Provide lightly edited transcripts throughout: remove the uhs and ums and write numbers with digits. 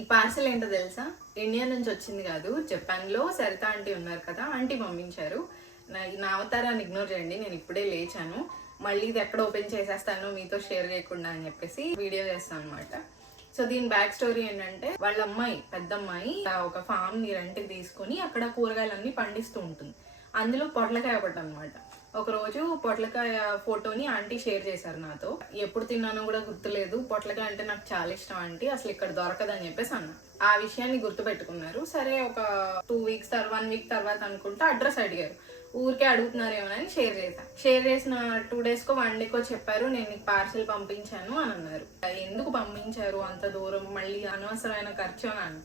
ఈ పార్సల్ ఏంటో తెలుసా? ఇండియా నుంచి వచ్చింది కాదు, జపాన్ లో సరిత ఆంటీ ఉన్నారు కదా, ఆంటీ పంపించారు. నా అవతారాన్ని ఇగ్నోర్ చేయండి, నేను ఇప్పుడే లేచాను. మళ్ళీ ఇది ఎక్కడ ఓపెన్ చేసేస్తాను మీతో షేర్ చేయకుండా అని చెప్పేసి వీడియో చేస్తాను అనమాట. సో దీని బ్యాక్ స్టోరీ ఏంటంటే, వాళ్ళ అమ్మాయి పెద్ద అమ్మాయి ఒక ఫామ్ ని రెంట్కి తీసుకుని అక్కడ కూరగాయలన్నీ పండిస్తూ ఉంటుంది. అందులో పొట్లకాయ ఒకటి అనమాట. ఒక రోజు పొట్లకాయ ఫోటోని ఆంటీ షేర్ చేశారు నాతో. ఎప్పుడు తిన్నానో కూడా గుర్తులేదు. పొట్లకాయ అంటే నాకు చాలా ఇష్టం ఆంటీ, అసలు ఇక్కడ దొరకదని చెప్పేసి అన్నా. ఆ విషయాన్ని గుర్తు పెట్టుకున్నారు. సరే ఒక 2 వీక్స్ 1 వీక్ తర్వాత అనుకుంటా అడ్రస్ అడిగారు. ఊరికే అడుగుతున్నారేమోనని షేర్ చేసిన 2 డేస్కో 1 డేకో చెప్పారు, నేను నీకు పార్సిల్ పంపించాను అని అన్నారు. ఎందుకు పంపించారు అంత దూరం, మళ్ళీ అనవసరమైన ఖర్చు అని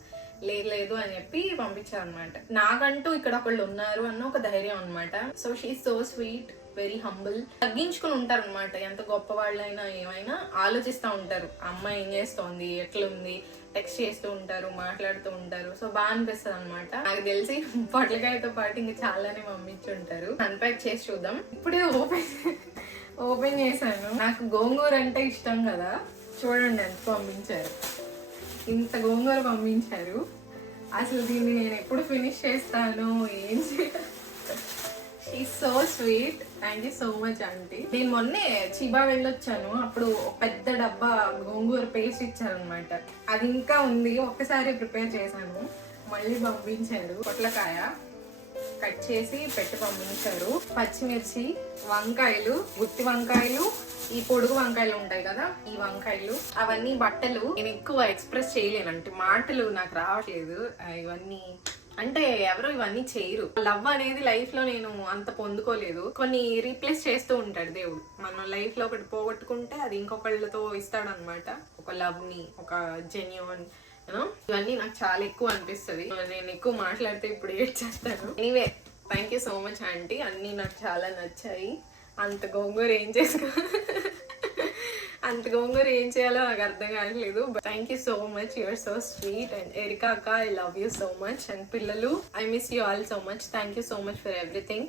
లేదు అని చెప్పి పంపించారు అనమాట. నాకంటూ ఇక్కడ ఒకళ్ళు ఉన్నారు అన్న ఒక ధైర్యం అనమాట. So she so sweet, very humble. తగ్గించుకుని ఉంటారు అనమాట. ఎంత గొప్ప వాళ్ళైనా ఏమైనా ఆలోచిస్తూ ఉంటారు. అమ్మాయి ఏం చేస్తోంది, ఎట్లుంది, టెక్స్ట్ చేస్తూ ఉంటారు, మాట్లాడుతూ ఉంటారు. సో బాగా అనిపిస్తుంది అనమాట. నాకు తెలిసి పొట్లకాయతో పాటు ఇంకా చాలానే పంపించి ఉంటారు. అన్పాక్ చేసి చూద్దాం. ఇప్పుడే ఓపెన్ చేశాను. నాకు గోంగూర అంటే ఇష్టం కదా, చూడండి ఎంత పంపించారు. ఇంత గోంగూర పంపించారు. అసలు దీన్ని నేను ఎప్పుడు ఫినిష్ చేస్తాను, ఏం చేయాలి. She so sweet. Thank you so much aunty. నేను మొన్నే చిబా వెళ్ళొచ్చాను, అప్పుడు పెద్ద డబ్బా గోంగూర పేస్ట్ ఇచ్చారనమాట. అది ఇంకా ఉంది, ఒక్కసారి ప్రిపేర్ చేశాను. మళ్ళీ పంపించారు. పొట్లకాయ కట్ చేసి పెట్టి పంపించారు. పచ్చిమిర్చి, వంకాయలు, గుత్తి వంకాయలు, ఈ పొడుగు వంకాయలు ఉంటాయి కదా, ఈ వంకాయలు, అవన్నీ బట్టలు. నేను ఎక్కువ ఎక్స్ప్రెస్ చేయలేను, అంటే మాటలు నాకు రావట్లేదు. ఇవన్నీ అంటే ఎవరు ఇవన్నీ చేయరు. లవ్ అనేది లైఫ్ లో నేను అంత పొందుకోలేదు. కొన్ని రీప్లేస్ చేస్తూ ఉంటాడు దేవుడు. మనం లైఫ్ లో ఒకటి పోగొట్టుకుంటే అది ఇంకొకళ్ళతో ఇస్తాడు అనమాట. ఒక లవ్ ని, ఒక జెన్యూన్. ఇవన్నీ నాకు చాలా ఎక్కువ అనిపిస్తుంది. నేను ఎక్కువ మాట్లాడితే ఇప్పుడు ఏడ్చేస్తాను. Anyway, thank you so much aunty. అన్నీ నాకు చాలా నచ్చాయి. అంత గోంగూర ఏం చేయాలో నాకు అర్థం కావట్లేదు. Thank you so much, you're so sweet. And Erika అక్క, I love you so much. And పిల్లలు, I miss you all so much. Thank you so much for everything.